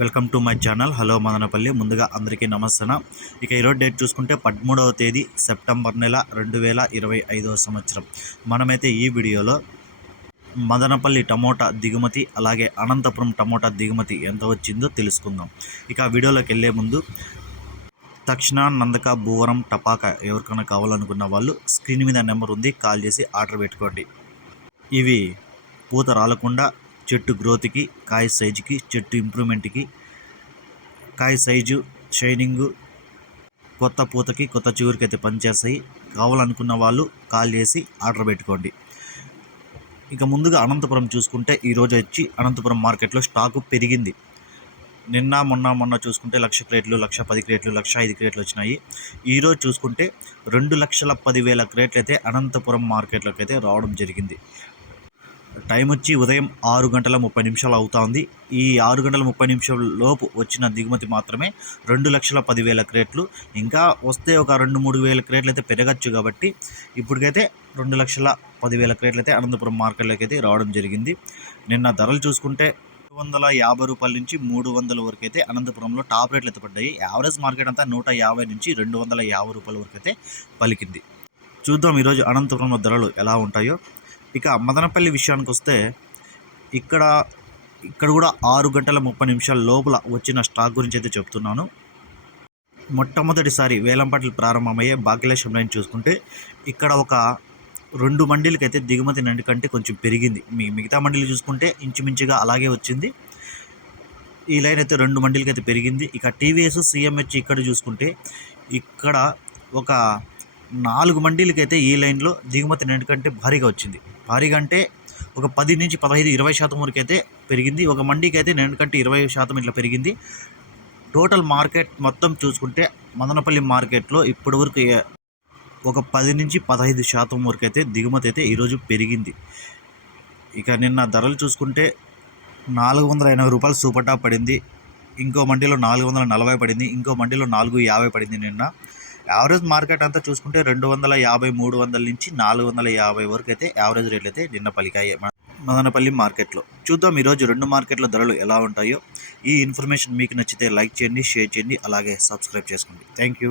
Welcome to my channel. Hello Madanapalle. ముందుగా అందరికీ నమస్తే ఇక ఈరోజు డేట్ చూసుకుంటే పదమూడవ తేదీ సెప్టెంబర్ నెల రెండు వేల ఇరవై ఐదవ సంవత్సరం. మనమైతే ఈ వీడియోలో మదనపల్లి టమోటా దిగుమతి అలాగే అనంతపురం టమోటా దిగుమతి ఎంత వచ్చిందో తెలుసుకుందాం. ఇక వీడియోలోకి వెళ్ళే ముందు తక్షణ నందక భూవరం టపాక ఎవరికైనా కావాలనుకున్న వాళ్ళు స్క్రీన్ మీద నెంబర్ ఉంది కాల్ చేసి ఆర్డర్ పెట్టుకోండి. ఇవి పూత రాలకుండా చెట్టు గ్రోత్కి కాయ సైజుకి చెట్టు ఇంప్రూవ్మెంట్కి కాయ సైజు షైనింగు కొత్త పూతకి కొత్త చిగురికి అయితే పనిచేస్తాయి. కావాలనుకున్న వాళ్ళు కాల్ చేసి ఆర్డర్ పెట్టుకోండి. ఇక ముందుగా అనంతపురం చూసుకుంటే ఈరోజు వచ్చి అనంతపురం మార్కెట్లో స్టాకు పెరిగింది. నిన్న మొన్న మొన్న చూసుకుంటే లక్ష క్రేట్లు లక్ష పది క్రేట్లు లక్ష ఐదు క్రేట్లు వచ్చినాయి. ఈరోజు చూసుకుంటే రెండు లక్షల పదివేల క్రేట్లు అయితే అనంతపురం మార్కెట్లోకి అయితే రావడం జరిగింది. టైం వచ్చి ఉదయం ఆరు గంటల ముప్పై నిమిషాలు అవుతోంది. ఈ ఆరు గంటల ముప్పై నిమిషాల లోపు వచ్చిన దిగుమతి మాత్రమే రెండు లక్షల పదివేల క్రేట్లు. ఇంకా వస్తే ఒక రెండు మూడు వేల క్రేట్లు అయితే పెరగచ్చు కాబట్టి ఇప్పటికైతే రెండు లక్షల పదివేల క్రేట్లు అయితే అనంతపురం మార్కెట్లోకి అయితే రావడం జరిగింది. నిన్న ధరలు చూసుకుంటే వందల యాభై రూపాయల నుంచి మూడు వందల వరకు అయితే అనంతపురంలో టాప్ రేట్లు అయితే పడ్డాయి. యావరేజ్ మార్కెట్ అంతా నూట యాభై నుంచి రెండు వందల యాభై రూపాయల వరకు అయితే పలికింది. చూద్దాం ఈరోజు అనంతపురంలో ధరలు ఎలా ఉంటాయో. ఇక మదనపల్లి విషయానికి వస్తే ఇక్కడ ఇక్కడ కూడా ఆరు గంటల ముప్పై నిమిషాల లోపల వచ్చిన స్టాక్ గురించి అయితే చెప్తున్నాను. మొట్టమొదటిసారి వేలంపాటలు ప్రారంభమయ్యే భాగ్యలక్ష్మి లైన్ చూసుకుంటే ఇక్కడ ఒక రెండు మండీలకి అయితే దిగుమతి నండి కంటే కొంచెం పెరిగింది. మీ మిగతా మండీలు చూసుకుంటే ఇంచుమించుగా అలాగే వచ్చింది. ఈ లైన్ అయితే రెండు మండీలకి అయితే పెరిగింది. ఇక టీవీఎస్ సిఎంహెచ్ ఇక్కడ చూసుకుంటే ఇక్కడ ఒక నాలుగు మండీలకైతే ఈ లైన్లో దిగుమతి నండి కంటే భారీగా వచ్చింది. భారీగా అంటే ఒక పది నుంచి పదహైదు ఇరవై శాతం వరకు అయితే పెరిగింది. ఒక మండీకి అయితే నేను కంటే ఇరవై శాతం ఇట్లా పెరిగింది. టోటల్ మార్కెట్ మొత్తం చూసుకుంటే మదనపల్లి మార్కెట్లో ఇప్పటి వరకు ఒక పది నుంచి పదహైదు శాతం వరకు అయితే దిగుమతి అయితే ఈరోజు పెరిగింది. ఇక నిన్న ధరలు చూసుకుంటే నాలుగు వందల ఎనభై రూపాయలు సూపర్ టాప్ పడింది. ఇంకో మండీలో నాలుగు వందల నలభై పడింది. ఇంకో మండీలో నాలుగు యాభై పడింది నిన్న. యావరేజ్ మార్కెట్ అంతా చూసుకుంటే రెండు వందల యాభై మూడు వందల నుంచి నాలుగు వందల యాభై వరకు అయితే యావరేజ్ రేట్లు అయితే నిన్న పలికాయి. మదనపల్లి మార్కెట్లో చూద్దాం ఈరోజు రెండు మార్కెట్ల ధరలు ఎలా ఉంటాయో. ఈ ఇన్ఫర్మేషన్ మీకు నచ్చితే లైక్ చేయండి షేర్ చేయండి అలాగే సబ్స్క్రైబ్ చేసుకోండి. Thank you